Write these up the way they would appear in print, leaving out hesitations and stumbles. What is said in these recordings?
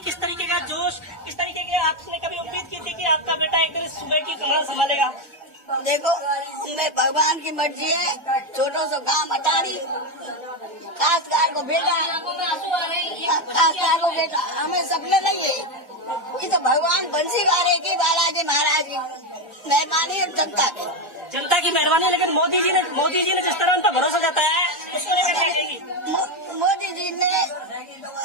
किस तरीके का जोश, किस तरीके के आपने कभी उम्मीद की थी कि आपका बेटा एक दिन सुबह की कमान संभालेगा? देखो, मैं भगवान की मर्जी है, छोटों से काम अटारी काश्तकार को बेटा, काश्तकार को बेटा हमें सपने नहीं है। ये तो भगवान बंसी वाले की, बालाजी महाराज की मेहरबानी है, जनता की मेहरबानी। लेकिन मोदी जी ने जिस तरह उन पर भरोसा जताया है उसको लेकर क्या कहेंगी? मोदी जी ने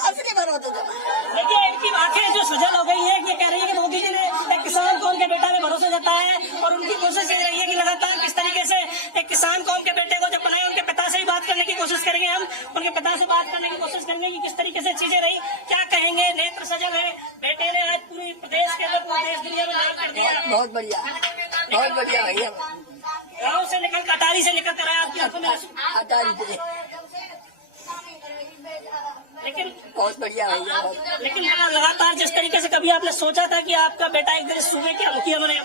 असली भरोसा जताया। देखिए, इनकी आंखें जो सजल हो गई है, ये कह रही है कि मोदी जी ने एक किसान कौम के बेटा में भरोसा जताया है और उनकी कोशिश ये रही है कि लगातार किस तरीके से एक किसान कौम के बेटे को जब बनाए, उनके पिता से ही बात करने की कोशिश करेंगे। हम उनके पिता से बात करने की कोशिश करेंगे कि किस तरीके से चीजें रही, क्या कहेंगे। नेत्र सजल है, बेटे ने आज पूरी प्रदेश के अंदर, पूरे देश दुनिया में नाम कर दिया। बहुत बढ़िया, बहुत बढ़िया भैया। गाँव से निकल, अटारी से निकल कर आया, आपकी आंखों में आंसू। अटारी से, लेकिन बहुत बढ़िया भैया। लेकिन लगातार जिस तरीके से कभी आपने सोचा था कि आपका बेटा एक दिन सूबे के मुखिया बने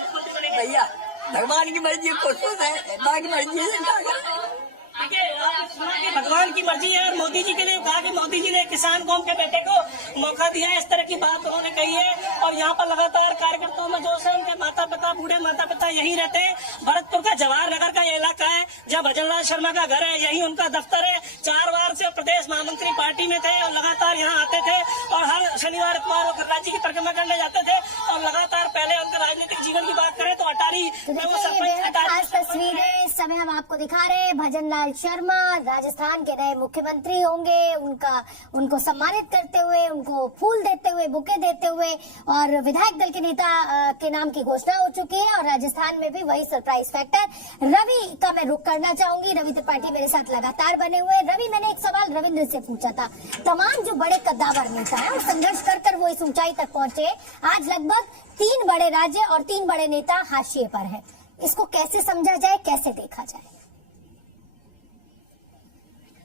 भैया, भगवान की मर्जी खुश है, बाकी मर्जी से देखिए, आपने सुना कि भगवान की मर्जी है और मोदी जी के लिए कहा कि मोदी जी ने किसान कौम के बेटे को मौका दिया है, इस तरह की बात उन्होंने कही है। और यहाँ पर लगातार कार्यकर्ताओं में जोश है, उनके माता पिता, बूढ़े माता पिता यही रहते हैं। भरतपुर का जवाहर नगर का ये इलाका है जहाँ भजनलाल शर्मा का घर है, यही उनका दफ्तर है। 4 बार से प्रदेश महामंत्री पार्टी में थे और लगातार यहाँ आते थे और हर शनिवार इतवार वो राज्य की परिक्रमा करने जाते थे। और लगातार पहले उनका राजनीतिक जीवन की बात करें तो अटारी में वो सरपंच। खास तस्वीरें इस समय हम आपको दिखा रहे हैं। भजनलाल शर्मा राजस्थान के नए मुख्यमंत्री होंगे, उनको सम्मानित करते हुए, उनको फूल देते हुए, बुके देते हुए, और विधायक दल के नेता के नाम की घोषणा हो चुकी है। और राजस्थान में भी वही सरप्राइज फैक्टर। रवि का मैं रुख करना चाहूंगी। रवि त्रिपाठी मेरे साथ लगातार बने हुए। रवि, मैंने एक सवाल रविंद्र से पूछा था। तमाम जो बड़े कद्दावर नेता हैं और संघर्ष कर वो इस ऊंचाई तक पहुंचे, आज लगभग 3 बड़े राज्य और 3 बड़े नेता हाशिए पर है। इसको कैसे समझा जाए, कैसे देखा जाए?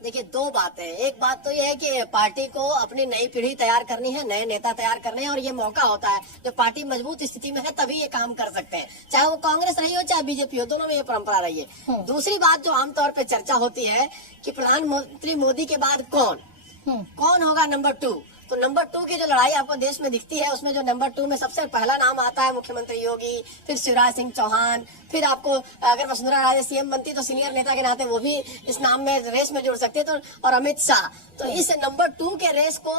देखिए, 2 बातें। एक बात तो ये है कि पार्टी को अपनी नई पीढ़ी तैयार करनी है, नए नेता तैयार करने हैं, और ये मौका होता है जब पार्टी मजबूत स्थिति में है तभी ये काम कर सकते हैं। चाहे वो कांग्रेस रही हो चाहे बीजेपी हो, दोनों में ये परंपरा रही है। दूसरी बात जो आमतौर पे चर्चा होती है कि प्रधानमंत्री मोदी के बाद कौन होगा नंबर 2। तो नंबर 2 की जो लड़ाई आपको देश में दिखती है, उसमें जो नंबर 2 में सबसे पहला नाम आता है मुख्यमंत्री योगी, फिर शिवराज सिंह चौहान, फिर आपको अगर वसुंधरा राजे सीएम बनती तो सीनियर नेता के नाते वो भी इस नाम में रेस में जुड़ सकते तो, और अमित शाह। तो इस नंबर 2 के रेस को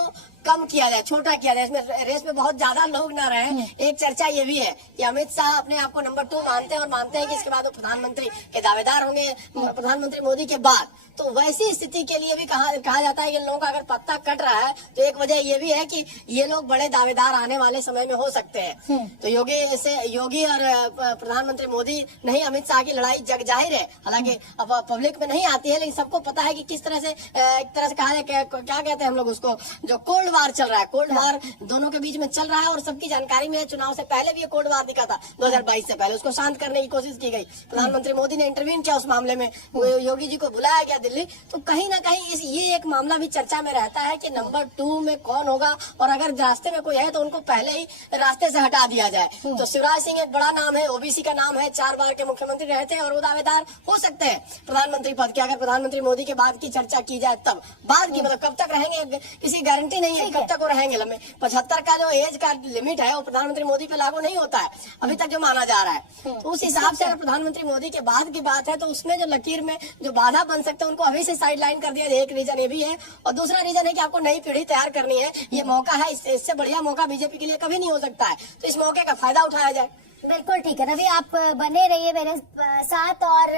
कम किया जाए, छोटा किया जाए, इसमें रेस में बहुत ज्यादा लोग ना रहे। एक चर्चा ये भी है कि अमित शाह अपने आप को नंबर 2 मानते हैं और मानते हैं कि इसके बाद वो प्रधानमंत्री के दावेदार होंगे प्रधानमंत्री मोदी के बाद। तो वैसी स्थिति के लिए भी कहा जाता है कि लोगों का अगर पत्ता कट रहा है तो एक वजह ये भी है कि ये लोग बड़े दावेदार आने वाले समय में हो सकते हैं। तो योगी और प्रधानमंत्री मोदी नहीं, अमित शाह की लड़ाई जग जाहिर है। हालांकि अब पब्लिक में नहीं आती है, लेकिन सबको पता है कि किस तरह से एक तरह से कहा जाए, क्या कहते हैं हम लोग उसको, जो कोल्ड वार चल रहा है, कोल्ड वार दोनों के बीच में चल रहा है। और सबकी जानकारी में है, चुनाव से पहले भी ये कोल्ड वार दिखा था 2022 से पहले, उसको शांत करने की कोशिश की गई। प्रधानमंत्री मोदी ने इंटरवीन किया उस मामले में, योगी जी को बुलाया गया दिल्ली। तो कहीं ना कहीं ये एक मामला भी चर्चा में रहता है कि नंबर 2 में कौन होगा, और अगर रास्ते में कोई है तो उनको पहले ही रास्ते से हटा दिया जाए। तो शिवराज सिंह एक बड़ा नाम है, ओबीसी का नाम है, 4 बार के मुख्यमंत्री रहते हैं और वो दावेदार हो सकते हैं प्रधानमंत्री पद के। अगर प्रधानमंत्री मोदी के बाद की चर्चा की जाए तब, बाद की मतलब कब तक रहेंगे किसी गारंटी नहीं है, कब तक वो रहेंगे। लंबे 75 का जो एज का लिमिट है वो प्रधानमंत्री मोदी पे लागू नहीं होता है अभी तक जो माना जा रहा है। तो उस हिसाब से अगर प्रधानमंत्री मोदी के बाद की बात है तो उसमें जो लकीर में जो बाधा बन सकते हैं उनको अभी से साइड लाइन कर दिया। एक रीजन ये भी है, और दूसरा रीजन है कि आपको नई पीढ़ी तैयार करनी है। ये मौका है, इससे बढ़िया मौका बीजेपी के लिए कभी नहीं हो सकता है। तो इस मौके का फायदा उठाया जाए। बिल्कुल ठीक है। रवि, आप बने रहिए मेरे साथ। और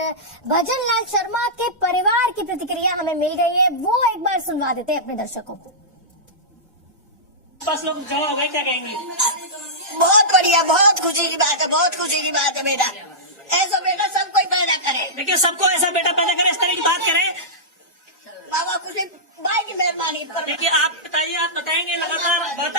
भजनलाल शर्मा के परिवार की प्रतिक्रिया हमें मिल गई है, वो एक बार सुनवा देते हैं अपने दर्शकों को। बस लोग जमा हो गए, क्या कहेंगी? बहुत बढ़िया, बहुत खुशी की बात है, बहुत खुशी की बात है। बेटा ऐसा बेटा सब कोई पैदा करे। देखिए, सबको ऐसा बेटा पैदा करे, इस तरह की बात करें। बाबा खुशी भाई की मेहरबानी। देखिए, आप बताइए, आप बताएंगे लगातार